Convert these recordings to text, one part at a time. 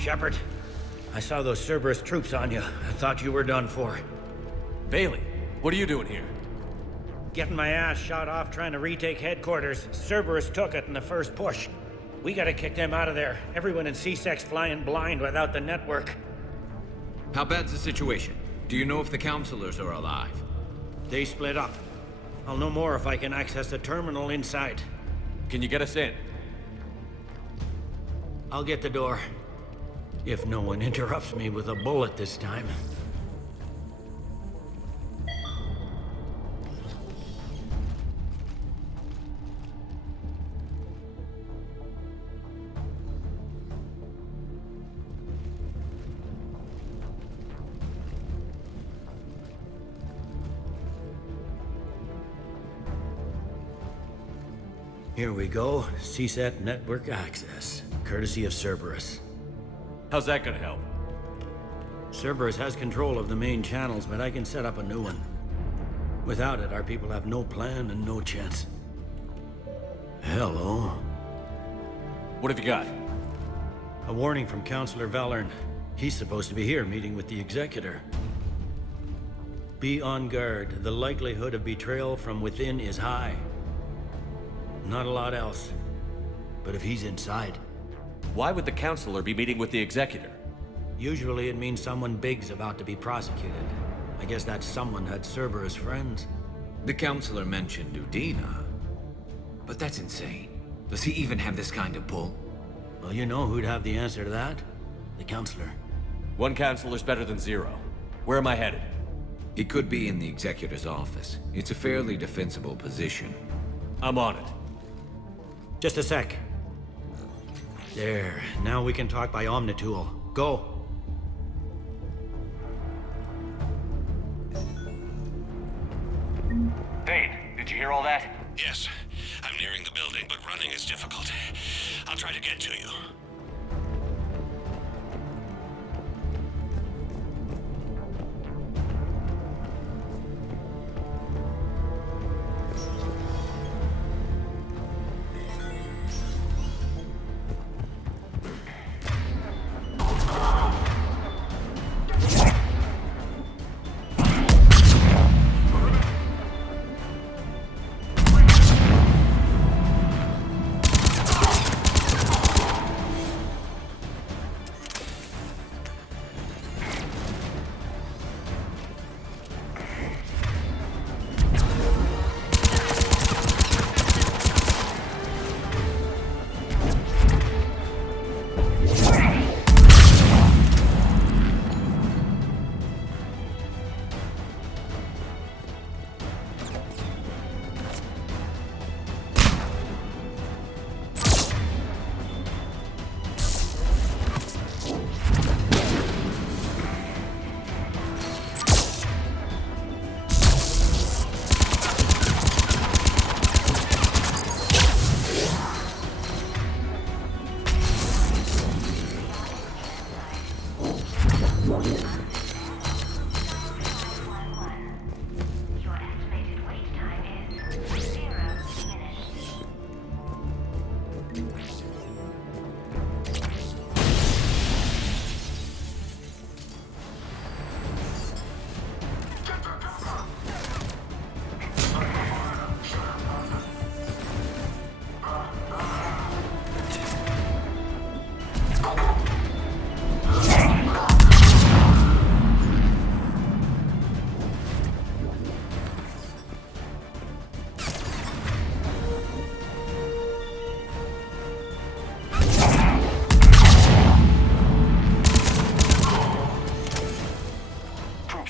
Shepard, I saw those Cerberus troops on you. I thought you were done for. Bailey, what are you doing here? Getting my ass shot off trying to retake headquarters. Cerberus took it in the first push. We gotta kick them out of there. Everyone in C-Sec's flying blind without the network. How bad's the situation? Do you know if the counselors are alive? They split up. I'll know more if I can access the terminal inside. Can you get us in? I'll get the door. If no one interrupts me with a bullet this time. Here we go. CSAT network access, courtesy of Cerberus. How's that gonna help? Cerberus has control of the main channels, but I can set up a new one. Without it, our people have no plan and no chance. Hello. What have you got? A warning from Counselor Valern. He's supposed to be here meeting with the Executor. Be on guard. The likelihood of betrayal from within is high. Not a lot else. But if he's inside... Why would the counselor be meeting with the Executor? Usually it means someone big's about to be prosecuted. I guess that someone had Cerberus friends. The counselor mentioned Udina. But that's insane. Does he even have this kind of pull? Well, you know who'd have the answer to that? The Counselor. One counselor's better than zero. Where am I headed? He could be in the Executor's office. It's a fairly defensible position. I'm on it. Just a sec. There. Now we can talk by Omnitool. Go. Dane, did you hear all that? Yes. I'm nearing the building, but running is difficult. I'll try to get to you.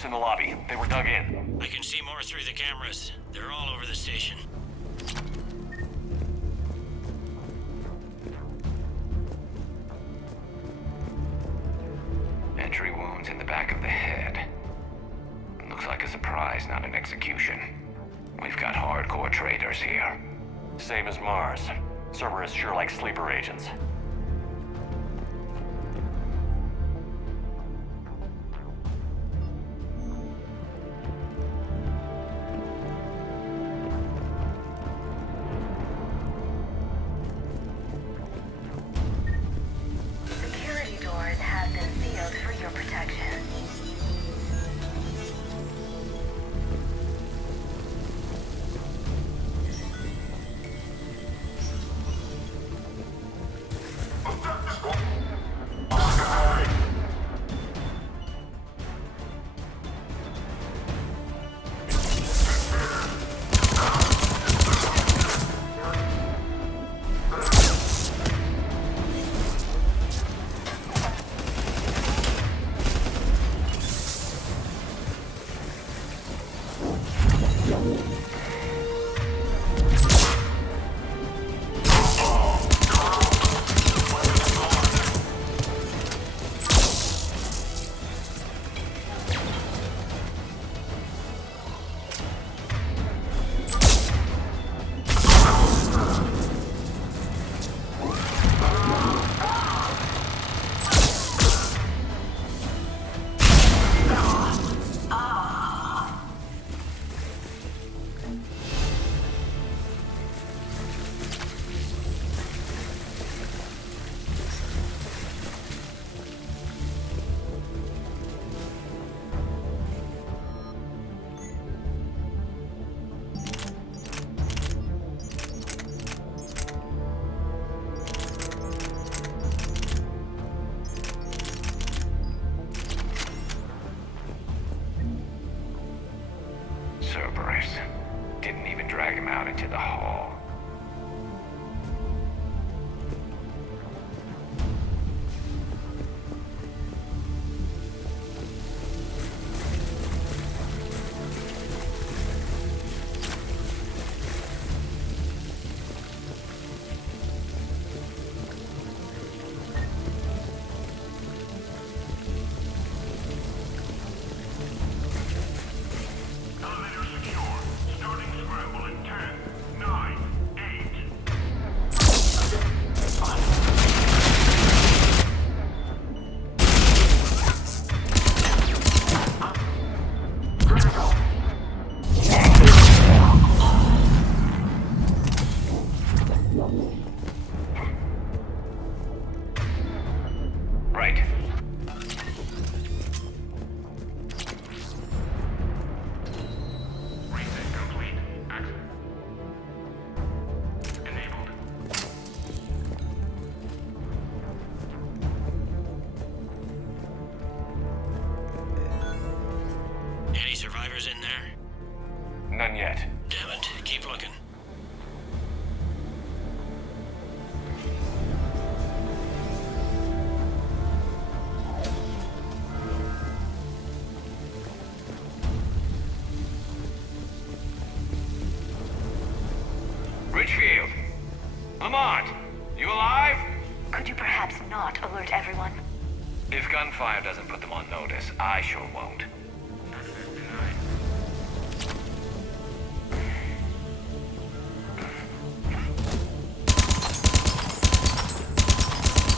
In the lobby. They were dug in. I can see more through the cameras. They're all over the station. Entry wounds in the back of the head. Looks like a surprise, not an execution. We've got hardcore traitors here. Same as Mars. Cerberus sure like sleeper agents. Security doors Cerberus. Didn't even drag him out into the hall. Elevator secure. Starting scramble in 10, 9, 8. Right. Reset complete. Access enabled. Any survivors in there? None yet. Damn it. Keep looking. Richfield! Lamont! You alive? Could you perhaps not alert everyone? If gunfire doesn't put them on notice, I sure won't. Access denied. Access denied.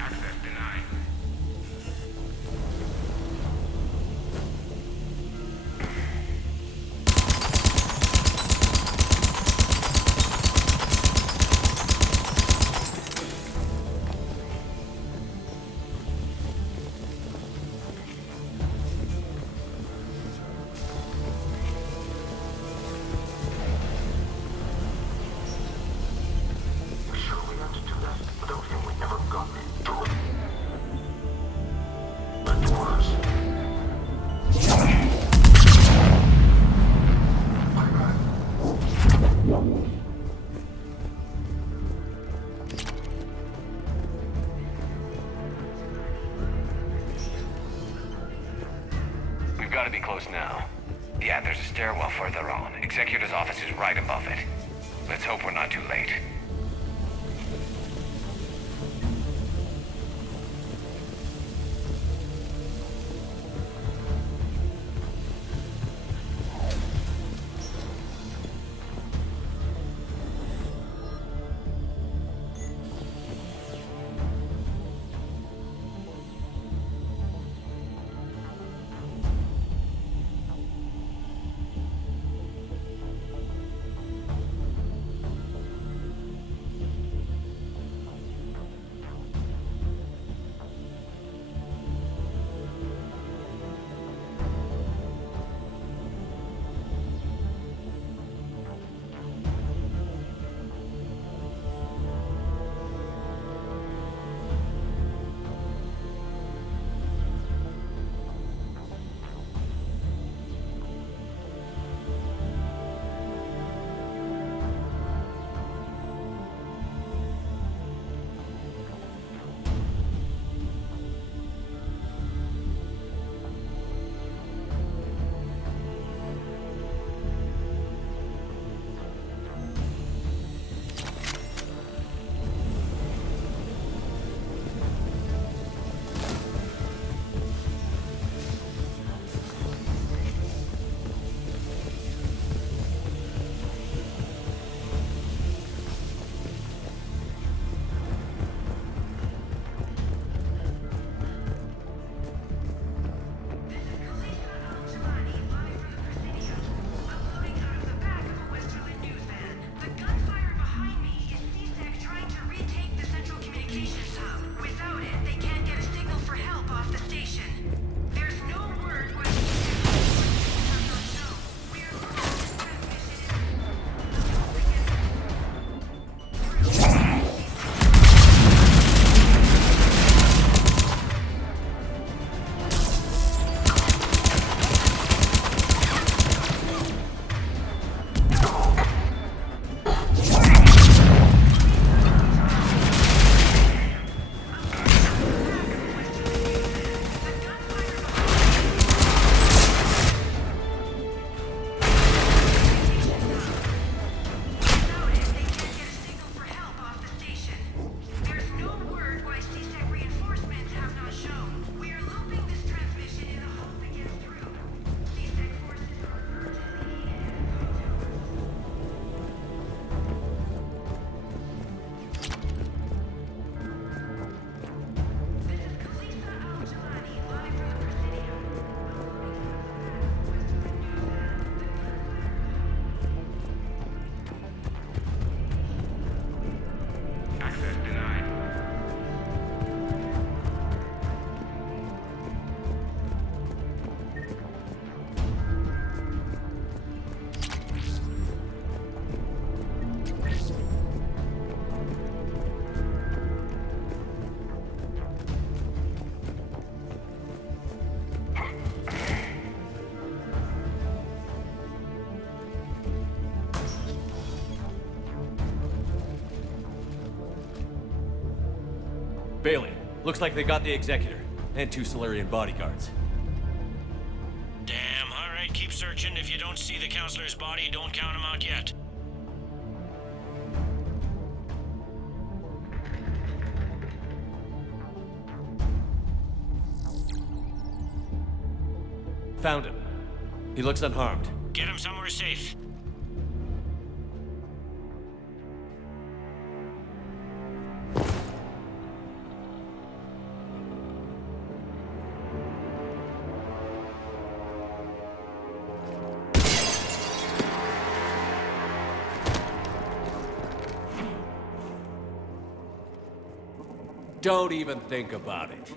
Access denied. We surely have to do that without him. We never got through it. The doors. My bad. We've got to be close now. Yeah, there's a stairwell further on. Executor's office is right above it. Let's hope we're not too late. Looks like they got the Executor, and 2 Solarian bodyguards. Damn, alright, keep searching. If you don't see the counselor's body, don't count him out yet. Found him. He looks unharmed. Get him somewhere safe. Don't even think about it.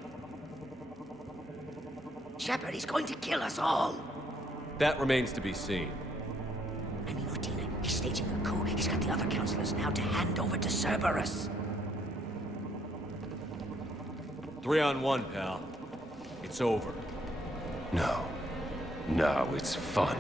Shepard, he's going to kill us all. That remains to be seen. I mean, Udina, he's staging a coup. He's got the other counselors now to hand over to Cerberus. 3-on-1, pal. It's over. No. No, it's fun.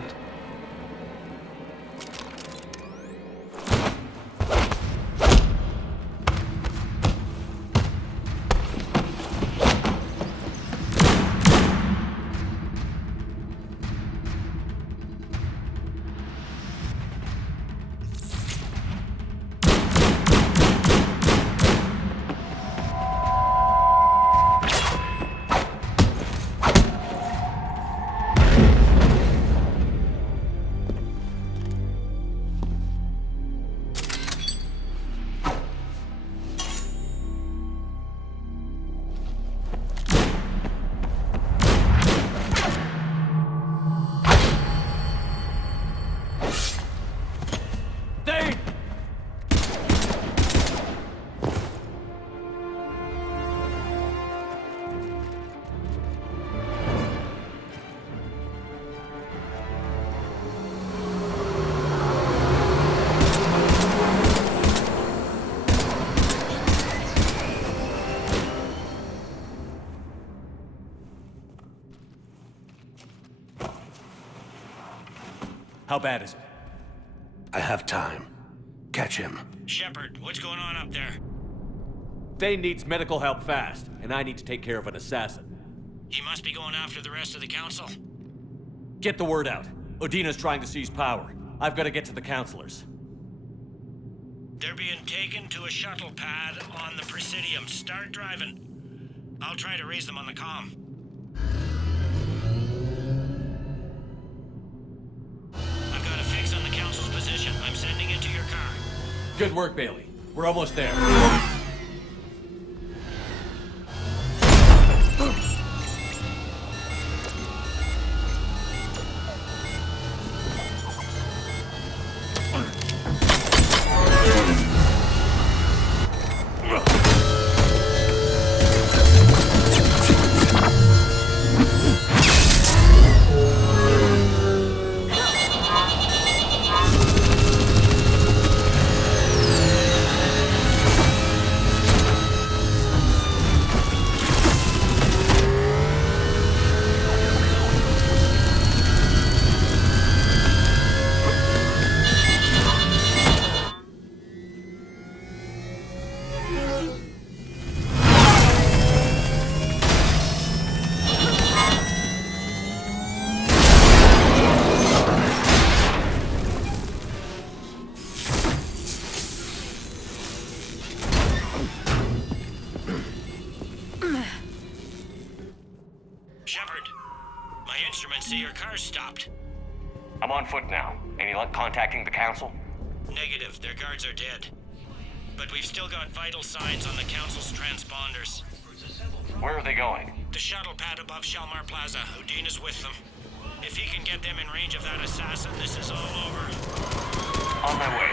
How bad is it? I have time. Catch him. Shepard, what's going on up there? Thane needs medical help fast, and I need to take care of an assassin. He must be going after the rest of the council. Get the word out. Udina's trying to seize power. I've got to get to the counselors. They're being taken to a shuttle pad on the Presidium. Start driving. I'll try to raise them on the comm. I've got a fix on the council's position. I'm sending it to your car. Good work, Bailey. We're almost there. Shepard, my instruments say your car's stopped. I'm on foot now. Any luck contacting the council? Negative, their guards are dead. But we've still got vital signs on the council's transponders. Where are they going? The shuttle pad above Shalmar Plaza. Udina's with them. If he can get them in range of that assassin, this is all over. On my way.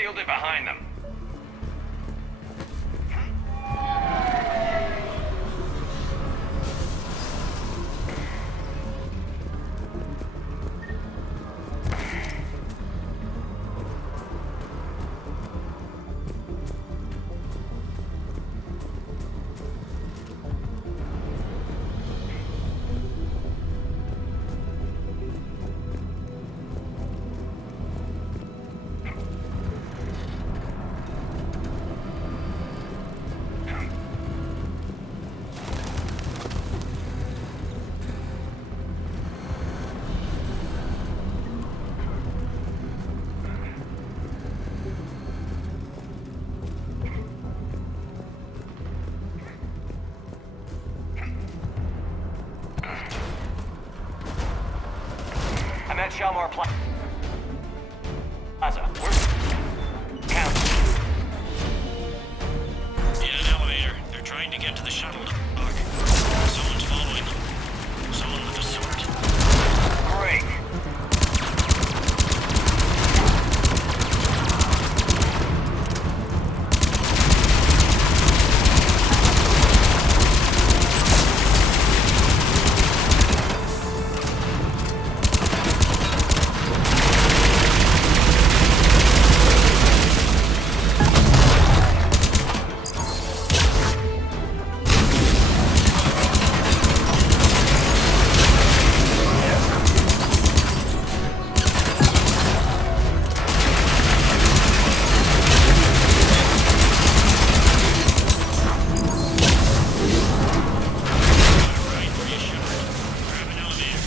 sealed it behind them. I'm at Shalmar Plaza. Where's Council? In an elevator. They're trying to get to the shuttle dock. Someone's following them. Someone with a sword. Great. Right for you, Shepard. Grab an elevator.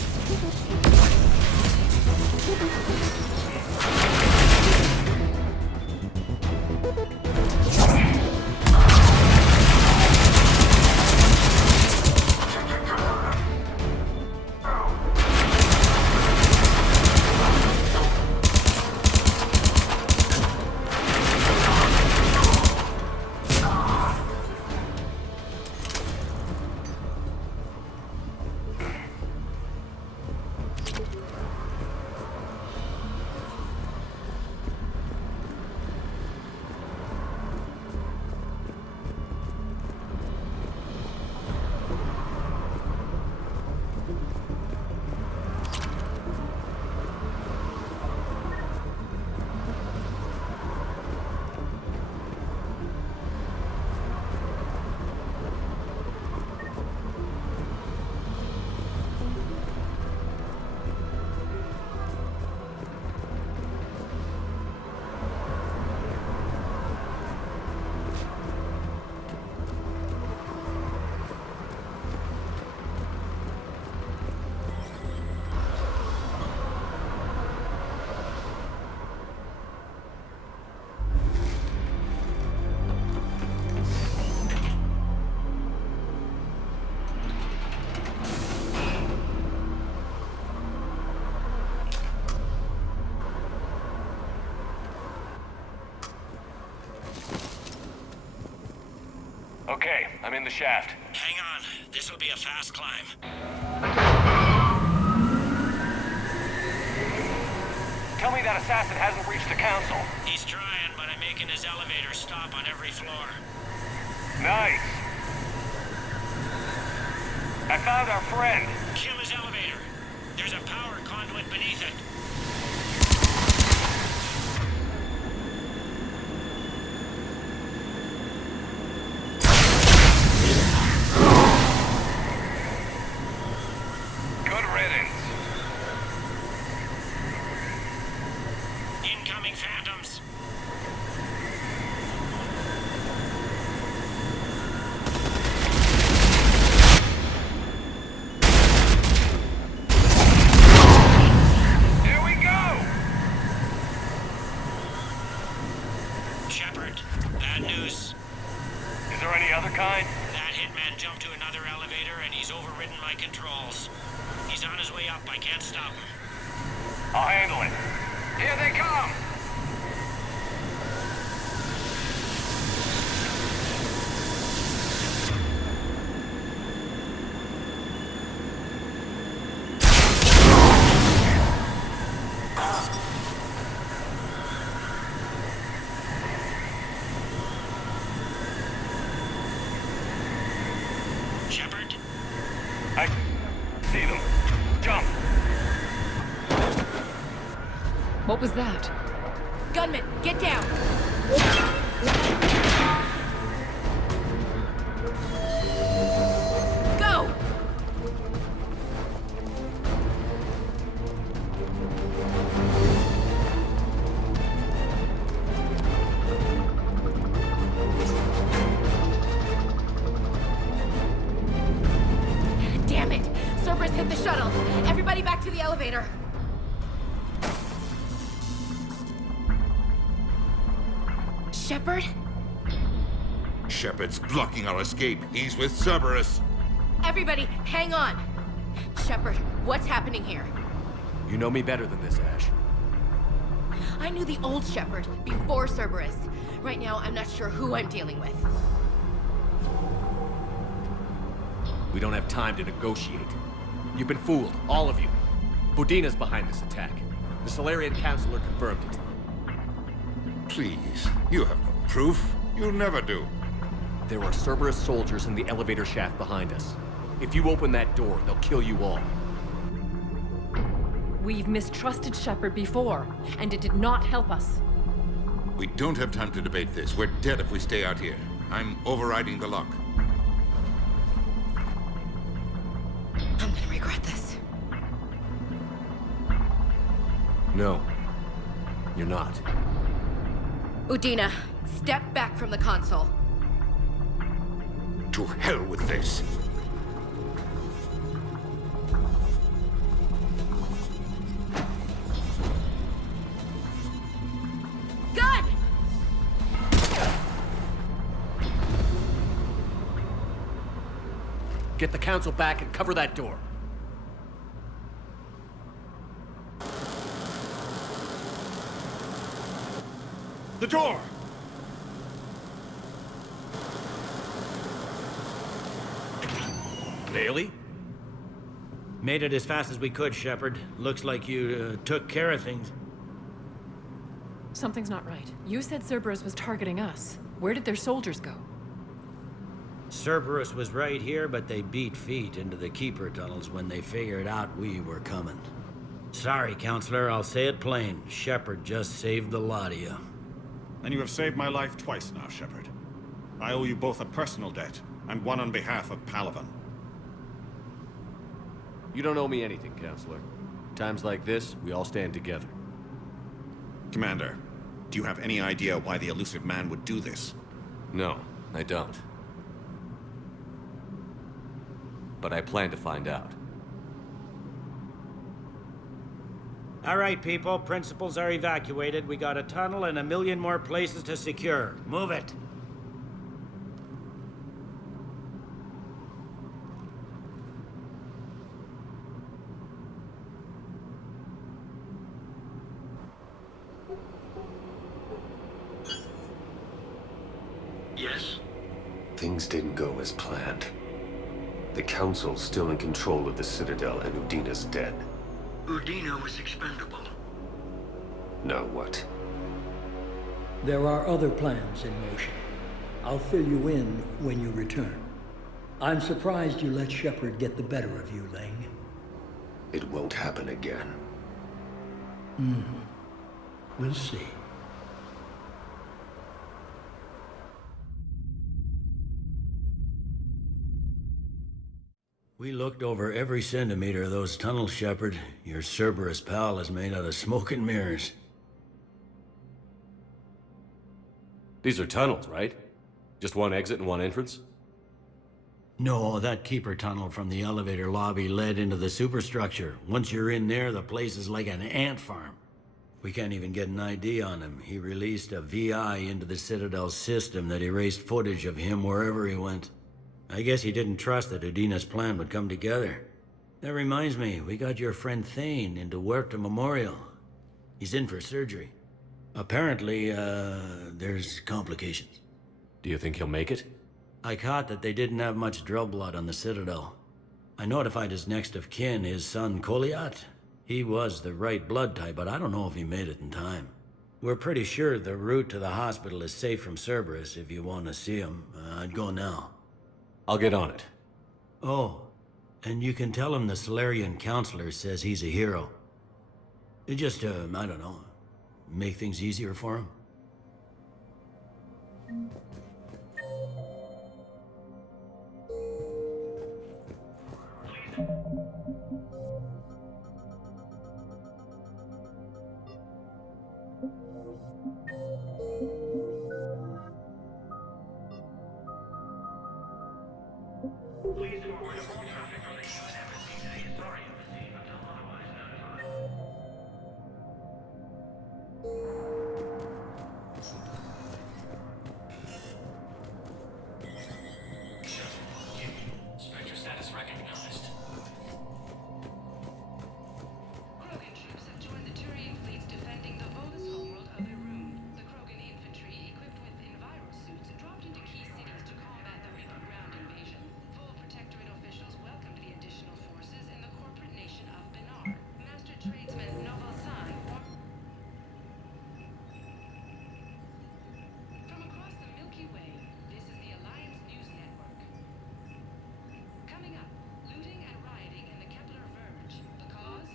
Okay, I'm in the shaft. Hang on. This'll be a fast climb. Tell me that assassin hasn't reached the council. He's trying, but I'm making his elevator stop on every floor. Nice. I found our friend. Kill his elevator. There's a power conduit beneath it. Good riddance. Incoming phantoms. Here we go! Shepard, bad news. Is there any other kind? That hitman jumped to another elevator and he's overridden my controls. He's on his way up. I can't stop him. I'll handle it. Here they come! What was that? Gunman, get down! Go! Damn it! Cerberus hit the shuttle! Everybody back to the elevator! Shepard? Shepard's blocking our escape. He's with Cerberus. Everybody, hang on! Shepard, what's happening here? You know me better than this, Ash. I knew the old Shepard before Cerberus. Right now, I'm not sure who I'm dealing with. We don't have time to negotiate. You've been fooled, all of you. Udina's behind this attack. The Solarian Councilor confirmed it. Please, you have no proof. You never do. There are Cerberus soldiers in the elevator shaft behind us. If you open that door, they'll kill you all. We've mistrusted Shepard before, and it did not help us. We don't have time to debate this. We're dead if we stay out here. I'm overriding the lock. I'm gonna regret this. No. You're not. Udina, step back from the console. To hell with this. Gun! Get the Council back and cover that door. The door! Bailey? Made it as fast as we could, Shepard. Looks like you took care of things. Something's not right. You said Cerberus was targeting us. Where did their soldiers go? Cerberus was right here, but they beat feet into the Keeper tunnels when they figured out we were coming. Sorry, Counselor, I'll say it plain. Shepard just saved the lot of you. And you have saved my life twice now, Shepard. I owe you both a personal debt, and one on behalf of Palaven. You don't owe me anything, Counselor. Times like this, we all stand together. Commander, do you have any idea why the elusive man would do this? No, I don't. But I plan to find out. All right, people. Principals are evacuated. We got a tunnel and 1 million more places to secure. Move it. Yes? Things didn't go as planned. The Council's still in control of the Citadel and Udina's dead. Udina was expendable. Now what? There are other plans in motion. I'll fill you in when you return. I'm surprised you let Shepard get the better of you, Ling. It won't happen again. We'll see. We looked over every centimeter of those tunnels, Shepard. Your Cerberus pal is made out of smoke and mirrors. These are tunnels, right? Just one exit and one entrance? No, that Keeper tunnel from the elevator lobby led into the superstructure. Once you're in there, the place is like an ant farm. We can't even get an ID on him. He released a VI into the Citadel system that erased footage of him wherever he went. I guess he didn't trust that Udina's plan would come together. That reminds me, we got your friend Thane into Huerta Memorial. He's in for surgery. Apparently, there's complications. Do you think he'll make it? I caught that they didn't have much drill blood on the Citadel. I notified his next of kin, his son Koliat. He was the right blood type, but I don't know if he made it in time. We're pretty sure the route to the hospital is safe from Cerberus. If you want to see him, I'd go now. I'll get on it. Oh, and you can tell him the Solarian Councilor says he's a hero. Just, I don't know, Make things easier for him? Please forward all traffic on the human embassy to the authority embassy until otherwise notified. Spectre status recognized. Krogan troops have joined the Turian fleets defending the Volus homeworld of Irun. The Krogan infantry, equipped with enviro suits, dropped into key cities to combat the Reaper ground invasion. Full Protectorate officials welcomed the additional forces in the corporate nation of Benar. Master tradesman Noval San from across the Milky Way, this is the Alliance News Network. Coming up, looting and rioting in the Kepler Verge. The cause?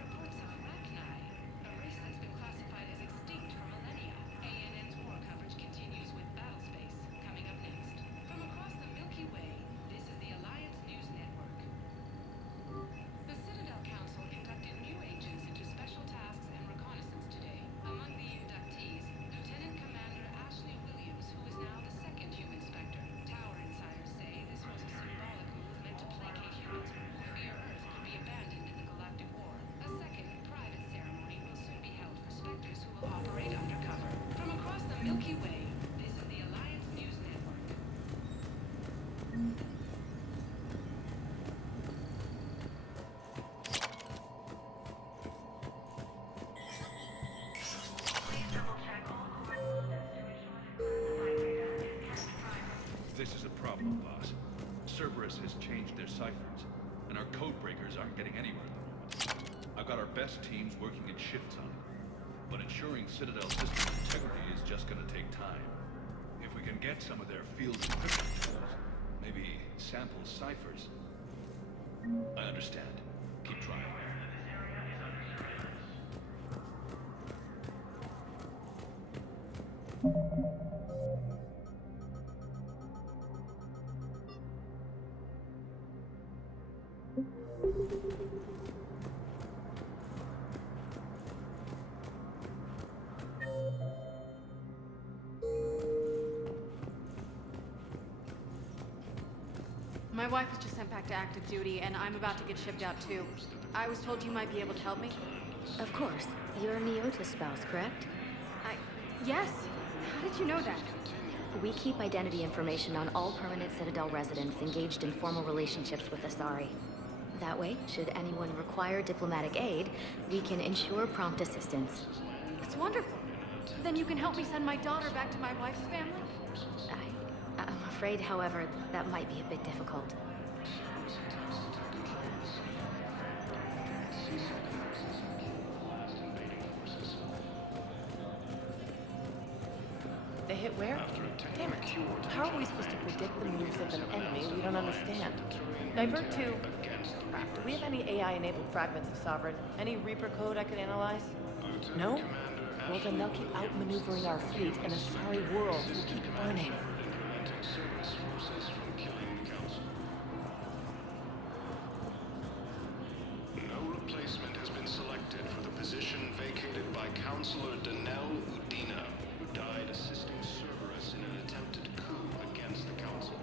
Reports of Rachni, a race that's been classified as extinct for millennia. ANN's war coverage continues with Battlespace, coming up next. From across the Milky Way, this is the Alliance News Network. The Citadel Council inducted new agents into special tasks and reconnaissance today. Among the inductees, Lieutenant Commander Ashley Williams, who is now the second human Spectre. Tower insiders say this was a symbolic move meant to placate humans who fear Earth could be abandoned in the galactic war. A second, private ceremony will soon be held for Spectres who will operate undercover. From across the Milky Way, this is the Alliance News Network. This is a problem, boss. Cerberus has changed their ciphers, and our code breakers aren't getting anywhere at the moment. I've got our best teams working in shifts on it, but ensuring Citadel system integrity is just gonna take time. If we can get some of their field encryption tools, maybe sample ciphers. I understand. Keep trying. My wife was just sent back to active duty, and I'm about to get shipped out too. I was told you might be able to help me. Of course. You're Neota's spouse, correct? Yes. How did you know that? We keep identity information on all permanent Citadel residents engaged in formal relationships with Asari. That way, should anyone require diplomatic aid, we can ensure prompt assistance. It's wonderful. Then you can help me send my daughter back to my wife's family? I'm afraid, however, that might be a bit difficult. They hit where? Damn it. How are we supposed to predict the moves of an enemy we don't understand? Divert to... Crap, do we have any AI-enabled fragments of Sovereign? Any Reaper code I could analyze? No? Well, then they'll keep outmaneuvering our fleet, and Asari world will keep burning. No replacement has been selected for the position vacated by Counselor Danelle Udina, who died assisting Cerberus in an attempted coup against the Council.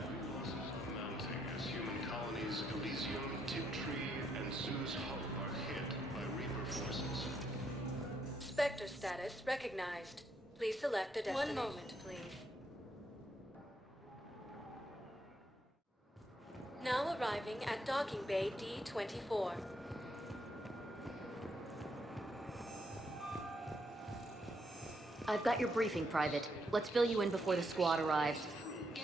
Heavy losses are mounting as human colonies Elysium, Tiptree, and Zeus Hope are hit by Reaper forces. Spectre status recognized. Please select a destination. 1 moment, please. Now arriving at docking bay D-24. I've got your briefing, Private. Let's fill you in before the squad arrives.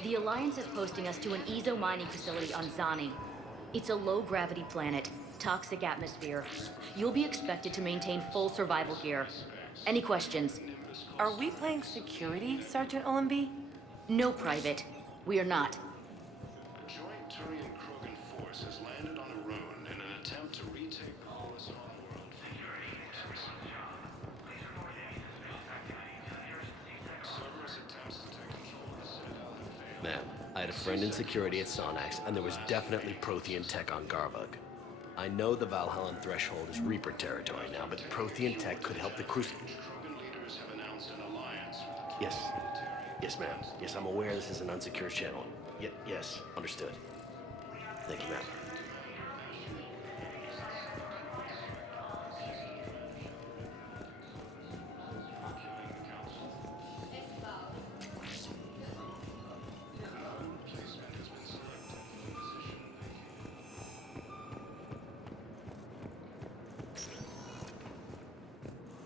The Alliance is posting us to an Ezo mining facility on Zani. It's a low-gravity planet, toxic atmosphere. You'll be expected to maintain full survival gear. Any questions? Are we playing security, Sergeant Ullenby? No, Private. We are not. A joint Turian Krogan force has landed on Irun in an attempt attempt to retake Paulus on-world from Cerberus attempts to take control of the Citadel and fail. Ma'am, I had a friend in security at Sonax, and there was definitely Prothean tech on Garvug. I know the Valhallan threshold is Reaper territory now, but Prothean tech could help the Krogan leaders have announced an alliance with the Yes. Yes, ma'am. Yes, I'm aware this is an unsecured channel. Yes, understood. Thank you, ma'am.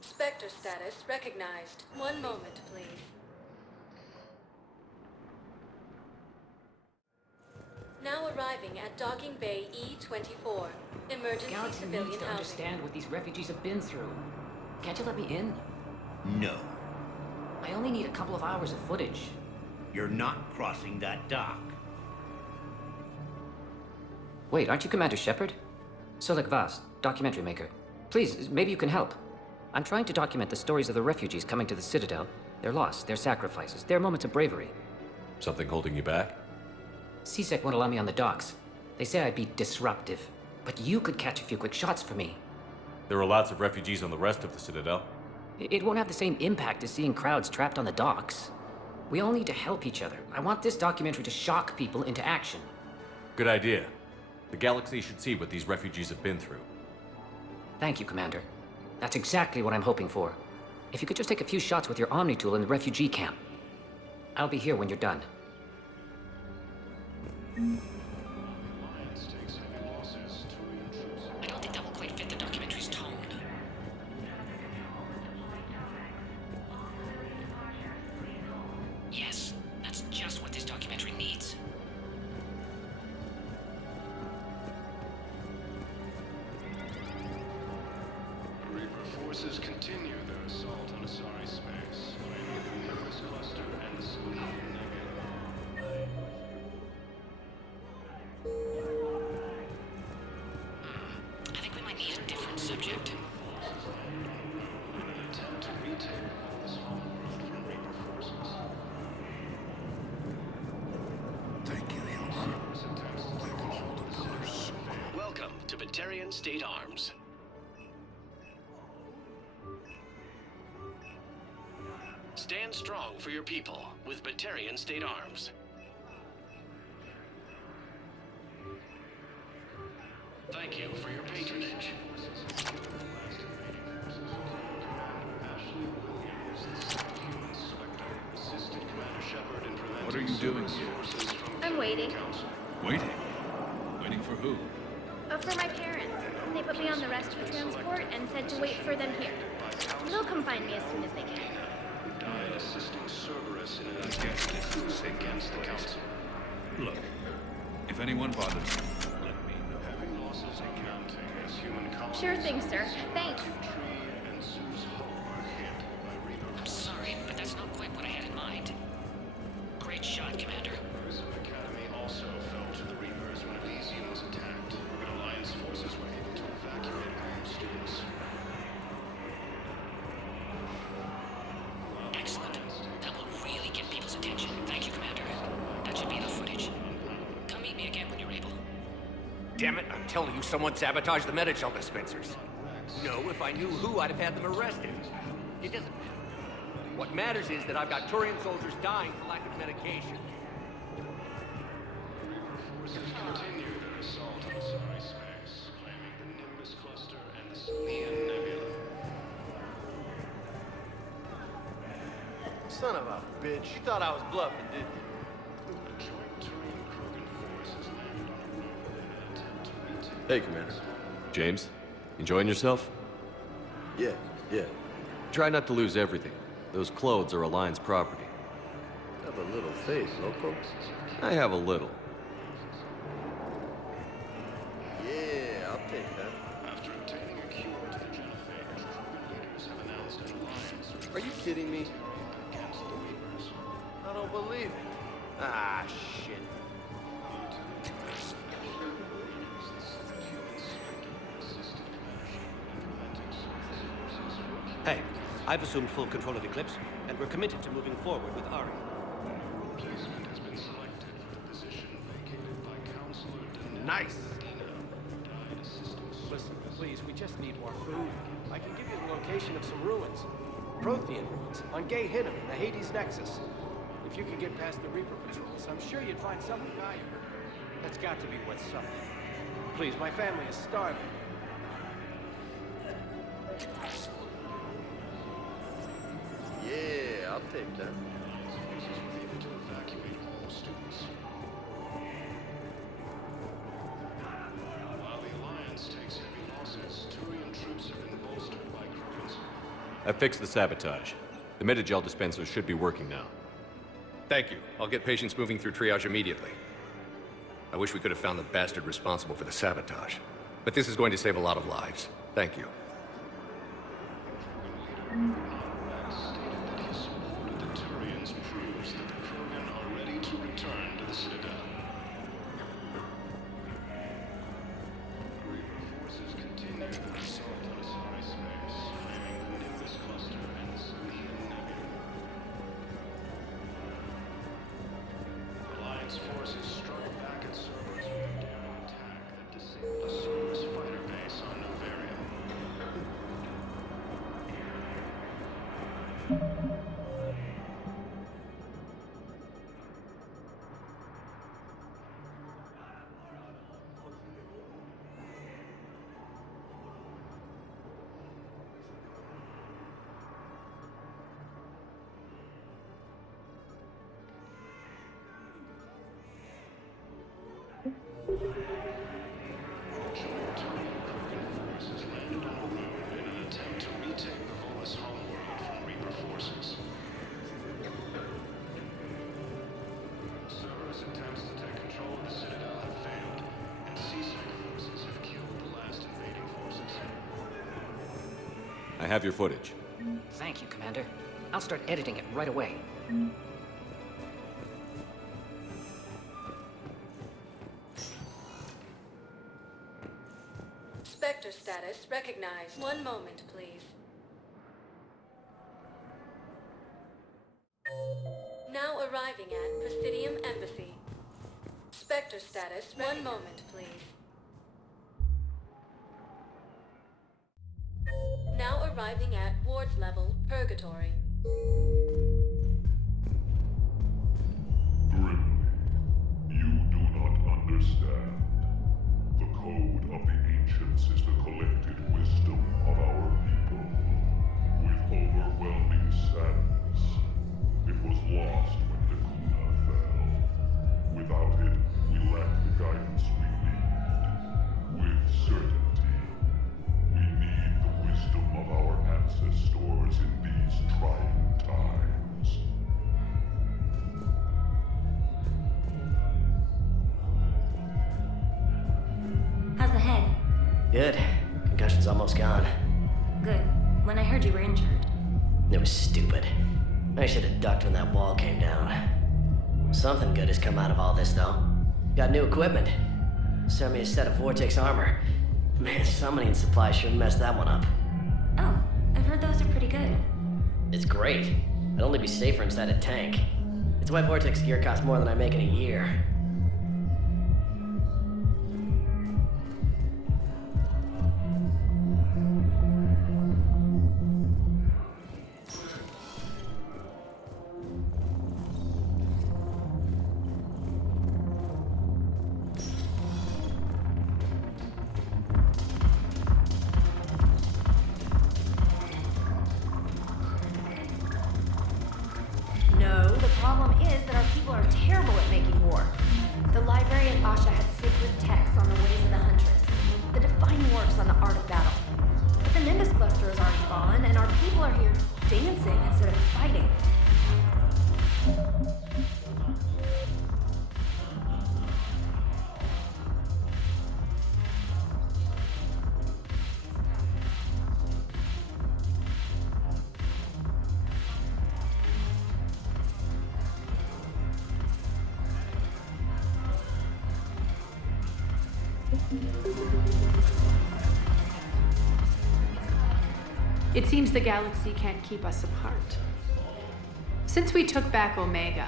Spectre status recognized. One moment, please. Now arriving at Docking Bay E-24. Emergency Galaxy civilian needs to housing. understand what these refugees have been through. Can't you let me in? No. I only need a couple of hours of footage. You're not crossing that dock. Wait, aren't you Commander Shepard? Solek Vast, documentary maker. Please, maybe you can help. I'm trying to document the stories of the refugees coming to the Citadel. Their loss, their sacrifices, their moments of bravery. Something holding you back? CSEC won't allow me on the docks. They say I'd be disruptive. But you could catch a few quick shots for me. There are lots of refugees on the rest of the Citadel. It won't have the same impact as seeing crowds trapped on the docks. We all need to help each other. I want this documentary to shock people into action. Good idea. The galaxy should see what these refugees have been through. Thank you, Commander. That's exactly what I'm hoping for. If you could just take a few shots with your Omni tool in the refugee camp. I'll be here when you're done. I don't think that will quite fit the documentary's tone. Yes, that's just what this documentary needs. Reaper forces continue their assault on Asari space, claiming the Nimbus cluster and the Selenium Nebula. I think we might need a different subject. In an attempt to retake Paulus on-world from Reaper forces. Thank you, Young. We will hold the pillars. Welcome to Batarian State Arms. Stand strong for your people with Batarian State Arms. Thank you for your patronage. What are you doing here? I'm waiting. Waiting? Waiting for who? For my parents. They put me on the rescue transport and said to wait for them here. They'll come find me as soon as they can. Died assisting Cerberus in an against the Council. Look, if anyone bothers you, let me know. Having losses accounting as human colonies. Sure thing, sir. Thanks. And Sue's home are hit by Reaper. I'm sorry, but that's not quite what I had in mind. Great shot, Commander. Prism Academy also fell to the Reapers when Elysium was attacked, but Alliance forces were able to evacuate home students. Excellent. That will really get people's attention. Thank you, Commander. That should be enough footage. Come meet me again when you're able. Damn it, I'm telling you, someone sabotaged the Medical dispensers. No, if I knew who, I'd have had them arrested. It doesn't matter. What matters is that I've got Turian soldiers dying for lack of medication. Reaper forces continue their assault on Asari space, claiming the Nimbus cluster and the Selenium Nebula. Son of a bitch. You thought I was bluffing, didn't you? A joint Turian Krogan force has landed on a rover in an attempt to retake. Hey, Commander. James, enjoying yourself? Yeah. Try not to lose everything. Those clothes are Alliance property. Have a little faith, loco. I have a little. Yeah, I'll take that. After obtaining a cure to the genophage, Krogan leaders have announced an alliance with Are you kidding me? against the Reapers. I don't believe it. Ah, shit. I've assumed full control of Eclipse, and we're committed to moving forward with Ari. Replacement has been selected for the position vacated by Counselor Denell. Nice. Listen, please, we just need more food. I can give you the location of some ruins. Prothean ruins, on Gay Hinnom in the Hades Nexus. If you could get past the Reaper patrols, I'm sure you'd find something valuable. That's got to be worth something. Please, my family is starving. Yeah, I'll take that. To evacuate all students. While the Alliance takes heavy losses, Turian troops have been bolstered by Krogan's. I fixed the sabotage. The metagel dispensers should be working now. Thank you. I'll get patients moving through triage immediately. I wish we could have found the bastard responsible for the sabotage. But this is going to save a lot of lives. Thank you. Stated that his support of the Turians proves that the Krogan are ready to return to the Citadel. The Reaper forces continue their assault on Asari space, claiming the Nimbus cluster and the Sunian Nebula. Alliance forces struck back at Cerberus with a daring attack that disabled a Cerberus fighter base on Novaria. Forces landed on the moon in an attempt to retake the Volus homeworld from Reaper forces. Cerberus attempts to take control of the Citadel have failed, and SAGA forces have killed the last invading forces. I have your footage. Thank you, Commander. I'll start editing it right away. Spectre status recognized. One moment, please. Now arriving at Presidium Embassy. Spectre status. One moment, please. Now arriving at Ward's level, Purgatory. Grimly, you do not understand. The code of the ancients is the collected wisdom of our people. With overwhelming sadness, it was lost when the Kuna fell. Without it, we lack the guidance we need. With certainty, we need the wisdom of our ancestors in these trying times. How's the head? Good. Concussion's almost gone. Good. When I heard you were injured. It was stupid. I should have ducked when that wall came down. Something good has come out of all this, though. Got new equipment. Sent me a set of Vortex armor. Man, summoning supply sure messed that one up. Oh, I've heard those are pretty good. It's great. I'd only be safer inside a tank. It's why Vortex gear costs more than I make in a year. No, the problem is that our people are terrible at making war. The librarian Asha had sacred texts on the ways of the Huntress, the defining works on the art of battle. But the Nimbus cluster has already fallen, and our people are here dancing instead of fighting. It seems the galaxy can't keep us apart. Since we took back Omega,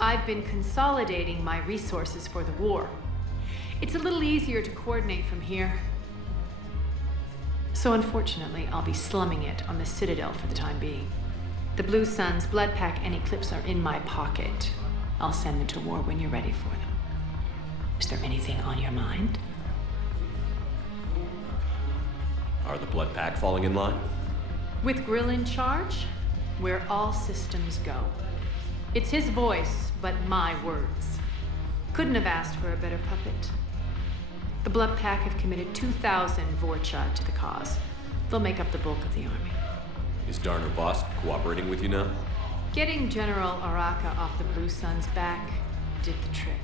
I've been consolidating my resources for the war. It's a little easier to coordinate from here. So unfortunately, I'll be slumming it on the Citadel for the time being. The Blue Suns, Blood Pack, and Eclipse are in my pocket. I'll send them to war when you're ready for them. Is there anything on your mind? Are the Blood Pack falling in line? With Grill in charge, where all systems go. It's his voice, but my words. Couldn't have asked for a better puppet. The Blood Pack have committed 2,000 Vorcha to the cause. They'll make up the bulk of the army. Is Darner Voss cooperating with you now? Getting General Araka off the Blue Suns' back did the trick.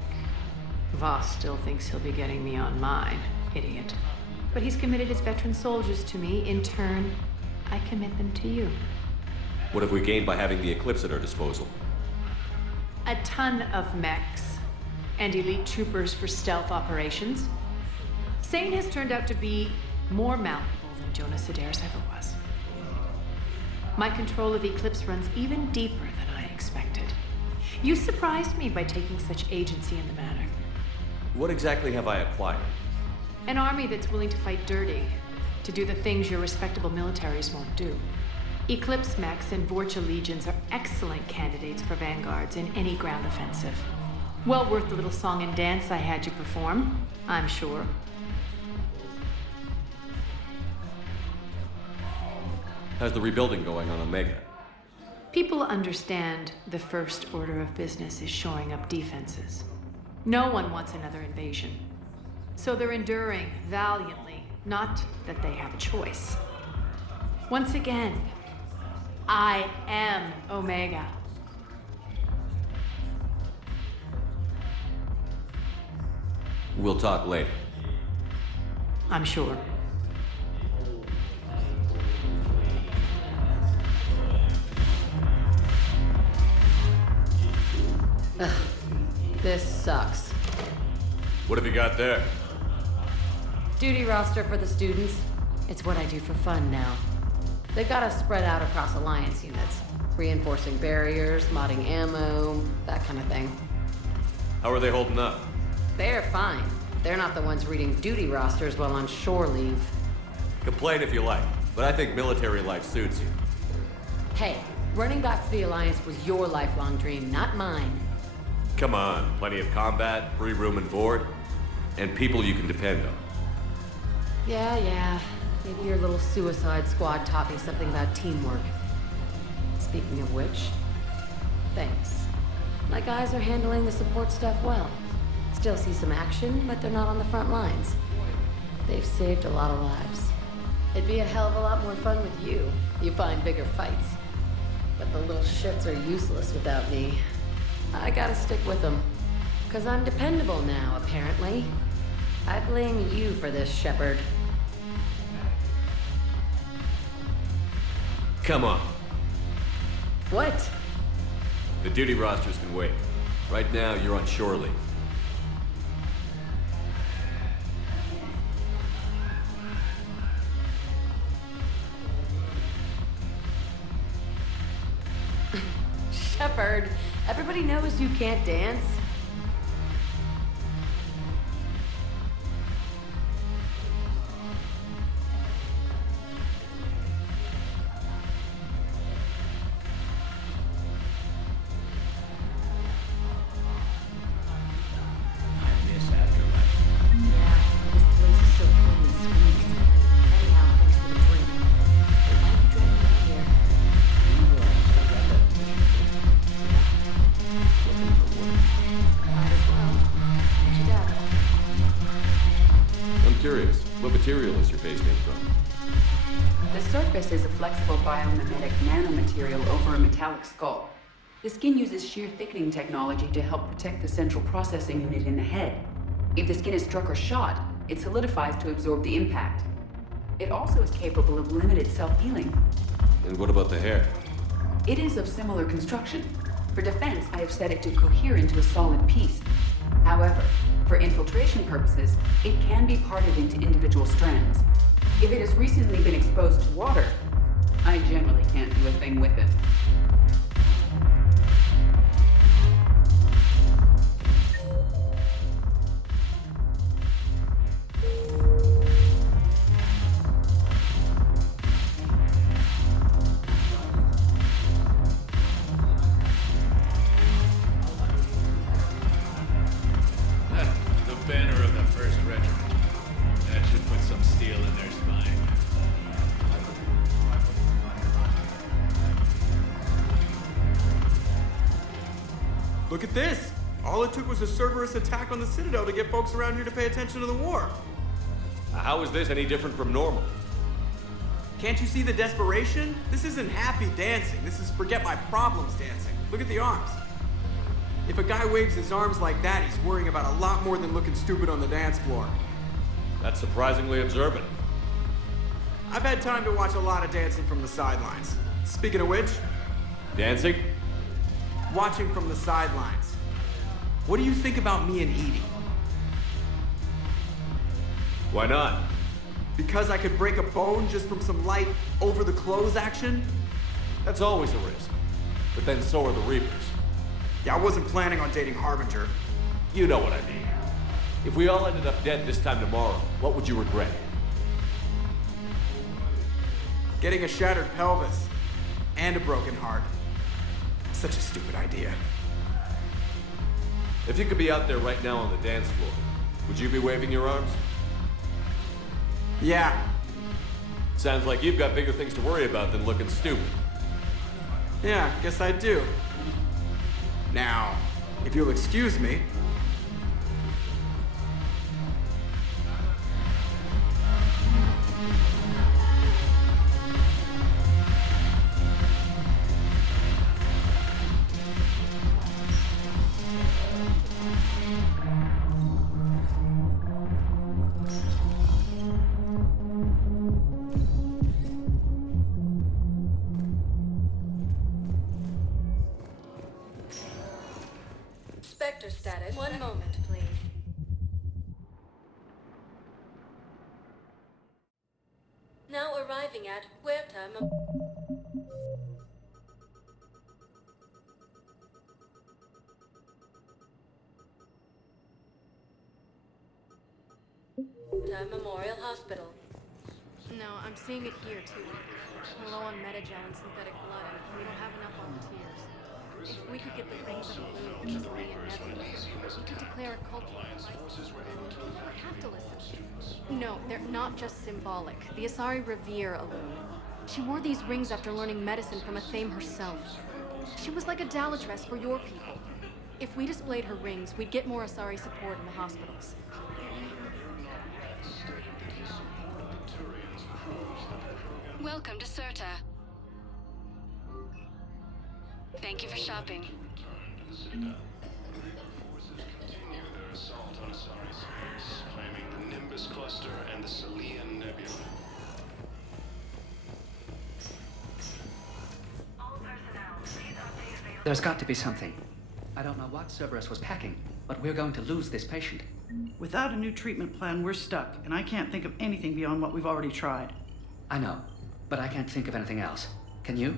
Voss still thinks he'll be getting me on mine, idiot. But he's committed his veteran soldiers to me. In turn, I commit them to you. What have we gained by having the Eclipse at our disposal? A ton of mechs and elite troopers for stealth operations. Sane has turned out to be more malleable than Jonas Sedaris ever was. My control of Eclipse runs even deeper than I expected. You surprised me by taking such agency in the matter. What exactly have I acquired? An army that's willing to fight dirty, to do the things your respectable militaries won't do. Eclipse mechs and Vorcha legions are excellent candidates for vanguards in any ground offensive. Well worth the little song and dance I had you perform, I'm sure. How's the rebuilding going on Omega? People understand the first order of business is shoring up defenses. No one wants another invasion. So they're enduring valiantly, not that they have a choice. Once again, I am Omega. We'll talk later. I'm sure. Ugh, this sucks. What have you got there? Duty roster for the students. It's what I do for fun now. They've got us spread out across Alliance units. Reinforcing barriers, modding ammo, that kind of thing. How are they holding up? They're fine. They're not the ones reading duty rosters while on shore leave. Complain if you like, but I think military life suits you. Hey, running back to the Alliance was your lifelong dream, not mine. Come on, plenty of combat, free room and board, and people you can depend on. Yeah. Maybe your little suicide squad taught me something about teamwork. Speaking of which, thanks. My guys are handling the support stuff well. Still see some action, but they're not on the front lines. They've saved a lot of lives. It'd be a hell of a lot more fun with you. You find bigger fights. But the little shits are useless without me. I gotta stick with them. 'Cause I'm dependable now, apparently. I blame you for this, Shepard. Come on. What? The duty rosters can wait. Right now, you're on shore leave. Shepard, everybody knows you can't dance. Material is your base made from? The surface is a flexible biomimetic nanomaterial over a metallic skull. The skin uses shear thickening technology to help protect the central processing unit in the head. If the skin is struck or shot, it solidifies to absorb the impact. It also is capable of limited self-healing. And what about the hair? It is of similar construction. For defense, I have set it to cohere into a solid piece. However, for infiltration purposes, it can be parted into individual strands. If it has recently been exposed to water, I generally can't do a thing with it. The banner of the first regiment. That should put some steel in their spine. Look at this! All it took was a Cerberus attack on the Citadel to get folks around here to pay attention to the war. How is this any different from normal? Can't you see the desperation? This isn't happy dancing. This is forget my problems dancing. Look at the arms. If a guy waves his arms like that, he's worrying about a lot more than looking stupid on the dance floor. That's surprisingly observant. I've had time to watch a lot of dancing from the sidelines. Speaking of which... Dancing? Watching from the sidelines. What do you think about me and Edie? Why not? Because I could break a bone just from some light over-the-clothes action? That's always a risk. But then so are the Reapers. Yeah, I wasn't planning on dating Harbinger. You know what I mean. If we all ended up dead this time tomorrow, what would you regret? Getting a shattered pelvis. And a broken heart. Such a stupid idea. If you could be out there right now on the dance floor, would you be waving your arms? Yeah. Sounds like you've got bigger things to worry about than looking stupid. Yeah, guess I do. Now, if you'll excuse me. Spectre status. One moment, please. Now arriving at Huerta. Memorial Hospital. No, I'm seeing it here too. We're low on metagel and synthetic blood, and we don't have enough volunteers. If we could get the rings of blue, easily and never, we could declare a cult. We have to listen. No, they're not just symbolic. The Asari revere Elune. She wore these rings after learning medicine from Athame herself. She was like a Dalatress for your people. If we displayed her rings, we'd get more Asari support in the hospitals. Welcome to Serta. Thank you for shopping. Continue their assault on Asari space, claiming the Nimbus Cluster and the Salian Nebula. There's got to be something. I don't know what Cerberus was packing, but we're going to lose this patient. Without a new treatment plan, we're stuck, and I can't think of anything beyond what we've already tried. I know, but I can't think of anything else. Can you?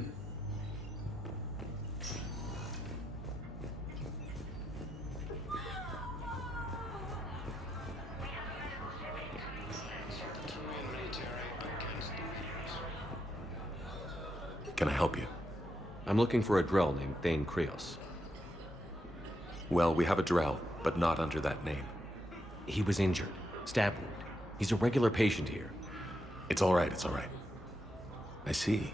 Can I help you? I'm looking for a Drell named Thane Krios. Well, we have a Drell, but not under that name. He was injured. Stab wound. He's a regular patient here. It's all right, it's all right. I see.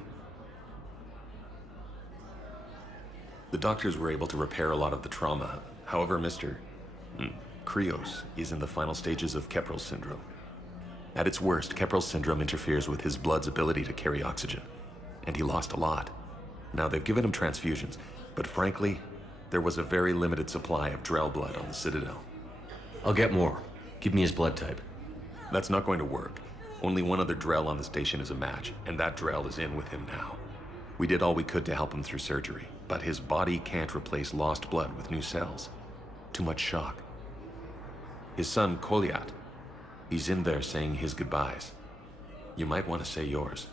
The doctors were able to repair a lot of the trauma. However, Mr. Krios is in the final stages of Keprel's syndrome. At its worst, Keprel's syndrome interferes with his blood's ability to carry oxygen. And he lost a lot. Now, they've given him transfusions, but frankly, there was a very limited supply of Drell blood on the Citadel. I'll get more. Give me his blood type. That's not going to work. Only one other Drell on the station is a match, and that Drell is in with him now. We did all we could to help him through surgery, but his body can't replace lost blood with new cells. Too much shock. His son, Koliat, he's in there saying his goodbyes. You might want to say yours.